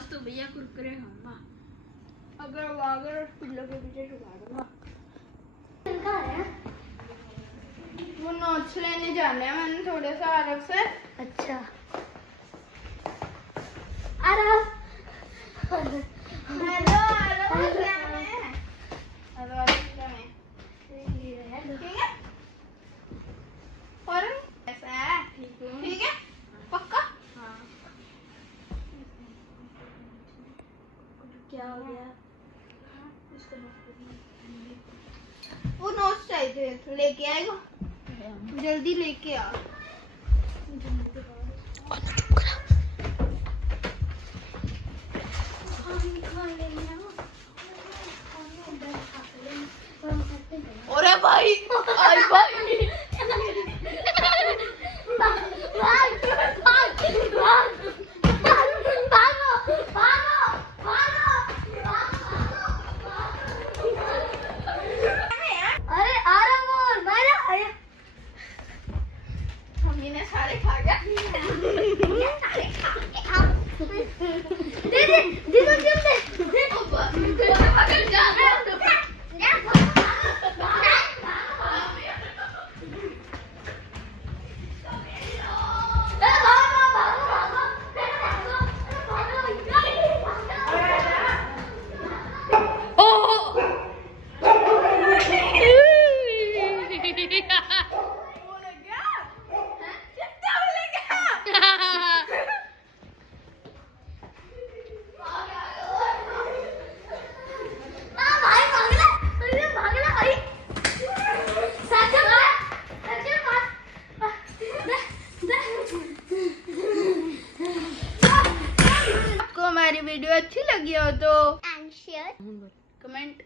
आज तो भैया कुरकुरे खाऊंगा। अगर पिल्लों के पीछे छुपा दूंगा। वो नोट्स लेने जाने हैं मैंने थोड़े सा आरव से। अच्छा आरव हेलो आरव क्या है? हेलो आरव क्या है? ठीक है और ऐसा है ठीक है पक्का। हाँ क्या हो गया? वो नोट्स चाहिए थे लेके आएगा जल्दी लेके आ। अरे भाई आई भाई अरे आराम और मारा आया हम इन्हें सारे खा गया। दे दे दे दो दे पकड़ जा हमारी वीडियो अच्छी लगी हो तो एंड शेयर कमेंट